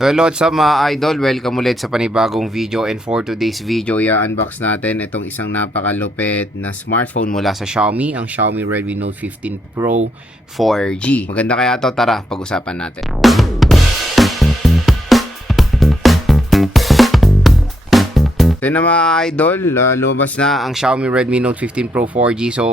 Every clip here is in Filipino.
So hello what's up mga idol, welcome ulit sa panibagong video, and for today's video i-unbox natin itong isang napakalupit na smartphone mula sa Xiaomi, ang Xiaomi Redmi Note 15 Pro 4G. Maganda kaya to? Tara, pag-usapan natin. So yun na mga idol, lumabas na ang Xiaomi Redmi Note 15 Pro 4G. So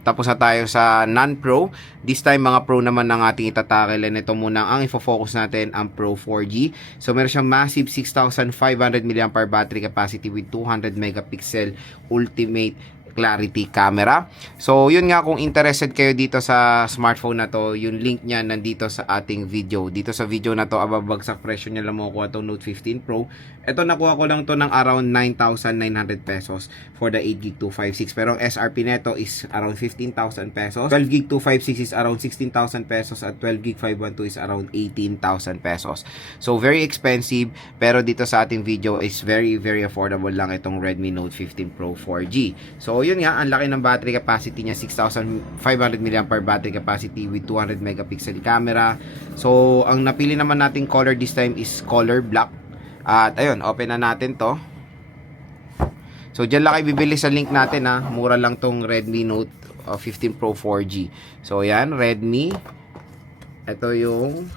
tapos na tayo sa non-Pro. This time mga Pro naman ang ating itatakil, and ito muna ang ifo-focus natin, ang Pro 4G. So meron siyang massive 6,500 mAh battery capacity with 200 megapixel ultimate clarity camera. So yun nga, kung interested kayo dito sa smartphone na to, yung link niya nandito sa ating video. Dito sa video na to, ababagsak presyo niya lang makukuha itong Note 15 Pro. Ito nakuha ko lang to ng around 9,900 pesos for the 8GB 256. Pero ang SRP neto is around 15,000 pesos. 12GB 256 is around 16,000 pesos at 12GB 512 is around 18,000 pesos. So very expensive, pero dito sa ating video is very affordable lang itong Redmi Note 15 Pro 4G. So yun nga, ang laki ng battery capacity niya, 6,500 mAh battery capacity with 200 megapixel camera. So ang napili naman nating color this time is color black. At ayun, open na natin to. So dyan lang kayo bibili sa link natin ha. Mura lang tong Redmi Note 15 Pro 4G. So yan, Redmi. Ito yung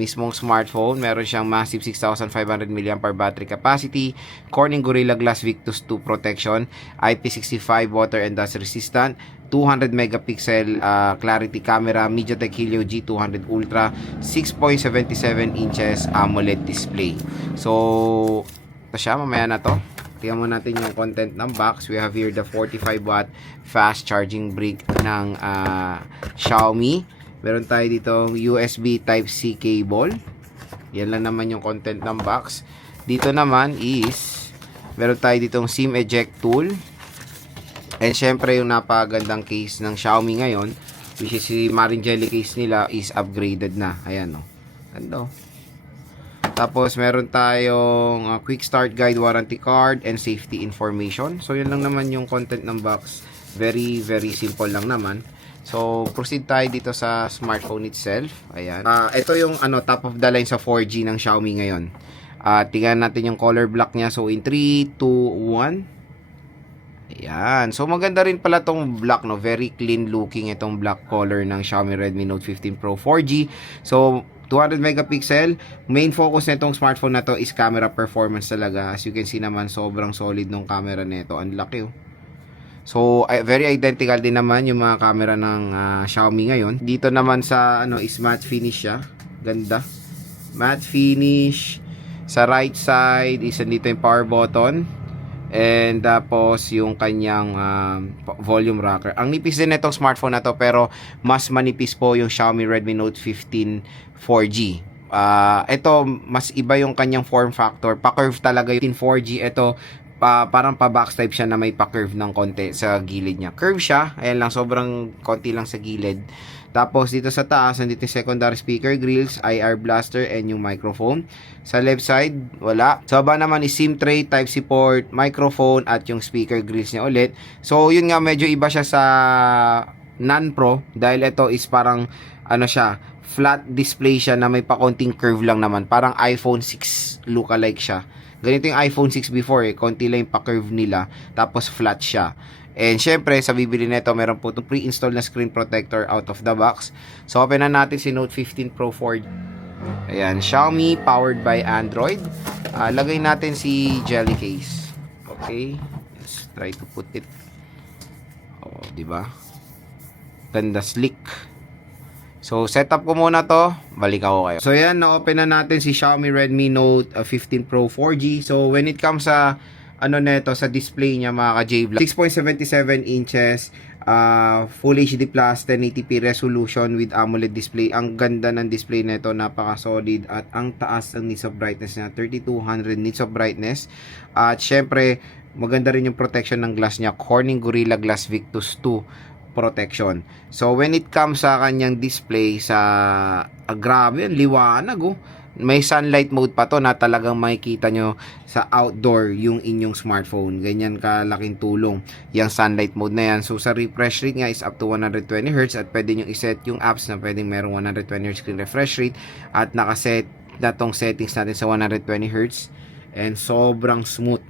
mismong smartphone. Meron siyang massive 6,500 mAh battery capacity, Corning Gorilla Glass Victus 2 protection, IP65 water and dust resistant, 200 megapixel clarity camera, MediaTek Helio G200 Ultra, 6.77 inches AMOLED display. So ito siya, mamaya na to. Tingnan mo natin yung content ng box. We have here the 45 watt fast charging brick ng Xiaomi. Meron tayo dito USB Type-C cable. Yan lang naman yung content ng box. Dito naman is meron tayo ditong SIM eject tool. And syempre yung napagandang case ng Xiaomi ngayon, which is si Marine case nila, is upgraded na. Ayan o. Ganda. Tapos meron tayong quick start guide, warranty card, and safety information. So yun lang naman yung content ng box. Very simple lang naman. So proceed tayo dito sa smartphone itself. Ayan. Ito yung top of the line sa 4G ng Xiaomi ngayon. Tingnan natin yung color block niya. So in 3, 2, 1. Ayan. So maganda rin pala tong black, no? Very clean looking itong black color ng Xiaomi Redmi Note 15 Pro 4G. So 200 megapixel. Main focus nitong smartphone na to is camera performance talaga. As you can see naman, sobrang solid ng camera nito. Ang laki oh. So very identical din naman yung mga camera ng Xiaomi ngayon. Dito naman sa is matte finish siya. Ganda. Matte finish. Sa right side is dito yung power button. And tapos yung kanyang volume rocker. Ang nipis din itong smartphone na to, pero mas manipis po yung Xiaomi Redmi Note 15 4G. Ito mas iba yung kanyang form factor. Pa-curve talaga yung 4G. Ito parang pa-box type siya na may pa-curve ng konti sa gilid niya. Curve siya. Ayan lang, sobrang konti lang sa gilid. Tapos dito sa taas, nandito yung secondary speaker grills, IR blaster, and yung microphone. Sa left side, wala. Sa baba naman is SIM tray, Type-C port, microphone, at yung speaker grills niya ulit. So yun nga, medyo iba siya sa non-Pro, dahil ito is parang siya, flat display siya na may pakonting curve lang naman. Parang iPhone 6 lookalike siya. Ganito yung iPhone 6 before konti lang yung pa-curve nila, tapos flat siya. And syempre, sa bibili nito, meron po itong pre-install na screen protector out of the box. So open na natin si Note 15 Pro 4. Ayan, Xiaomi powered by Android. Lagay natin si jelly case. Okay, let's try to put it. Oh, di ba? Ganda, slick. So, setup ko muna to. Balik ako kayo. So, yan. Na-open na natin si Xiaomi Redmi Note 15 Pro 4G. So, when it comes sa neto, sa display niya mga ka-J-Vlog, 6.77 inches, Full HD Plus, 1080p resolution with AMOLED display. Ang ganda ng display nito, napaka-solid. At ang taas ng nits of brightness niya, 3200 nits of brightness. At syempre, maganda rin yung protection ng glass niya. Corning Gorilla Glass Victus 2 protection. So when it comes sa kanyang display, grabe, liwanag oh. May sunlight mode pa to na talagang makikita nyo sa outdoor yung inyong smartphone. Ganyan kalaking tulong yung sunlight mode na yan. So sa refresh rate nga is up to 120Hz at pwede nyo iset yung apps na pwedeng merong 120Hz screen refresh rate at nakaset na tong settings natin sa 120Hz and sobrang smooth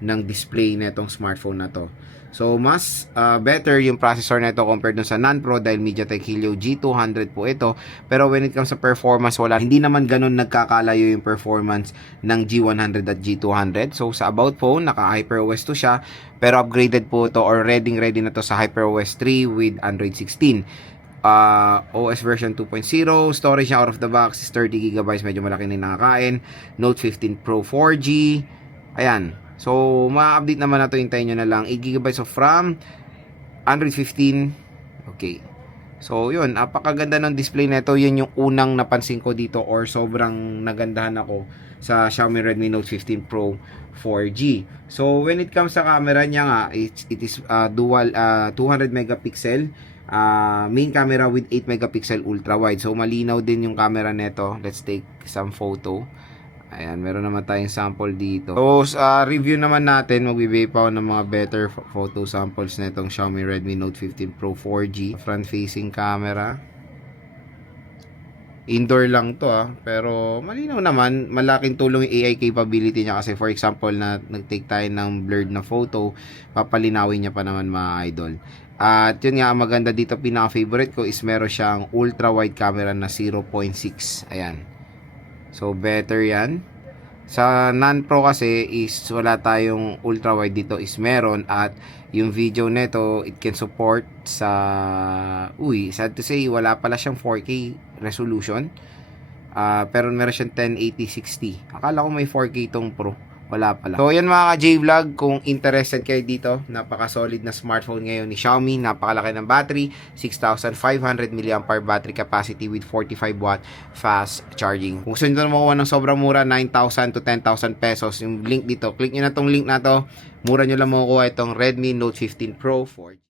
ng display netong smartphone na to. So mas better yung processor nito compared dun sa non-Pro dahil MediaTek Helio G200 po ito. Pero when it comes sa performance, hindi naman ganun nagkakalayo yung performance ng G100 at G200. So sa about phone, naka HyperOS 2 siya, pero upgraded po ito or ready na to sa HyperOS 3 with Android 16. OS version 2.0, storage niya out of the box is 30GB, medyo malaki na yung nakakain. Note 15 Pro 4G. Ayan. So, ma-update naman na ito, hintayin nyo na lang. 8GB of RAM, Android 15. Okay. So, yun. Napakaganda ng display nito. Yun yung unang napansin ko dito or sobrang nagandahan ako sa Xiaomi Redmi Note 15 Pro 4G. So, when it comes sa camera niya nga, it is dual 200 megapixel. Main camera with 8 megapixel ultra wide. So, malinaw din yung camera nito. Let's take some photo. Ayan, meron naman tayong sample dito. So, sa review naman natin, magbibigay pa ako ng mga better photo samples na itong Xiaomi Redmi Note 15 Pro 4G. Front-facing camera. Indoor lang to pero malinaw naman. Malaking tulong yung AI capability niya kasi for example, na nag-take tayo ng blurred na photo, papalinawin niya pa naman mga idol. At yun nga, maganda dito, pinaka-favorite ko is meron siyang ultra-wide camera na 0.6. Ayan. So, better yan. Sa non-Pro kasi is wala tayong ultra-wide dito is meron at yung video neto, it can support sa sad to say, wala pala siyang 4K resolution. Pero meron siyang 1080-60. Akala ko may 4K tong Pro. Wala pala. So, yan mga ka-J-Vlog. Kung interested kayo dito, napaka-solid na smartphone ngayon ni Xiaomi. Napakalaki ng battery. 6,500 mAh battery capacity with 45 watt fast charging. Kung gusto nyo na makuha ng sobrang mura, 9,000 to 10,000 pesos. Yung link dito, click nyo na tong link na to. Mura nyo lang makukuha itong Redmi Note 15 Pro 4G.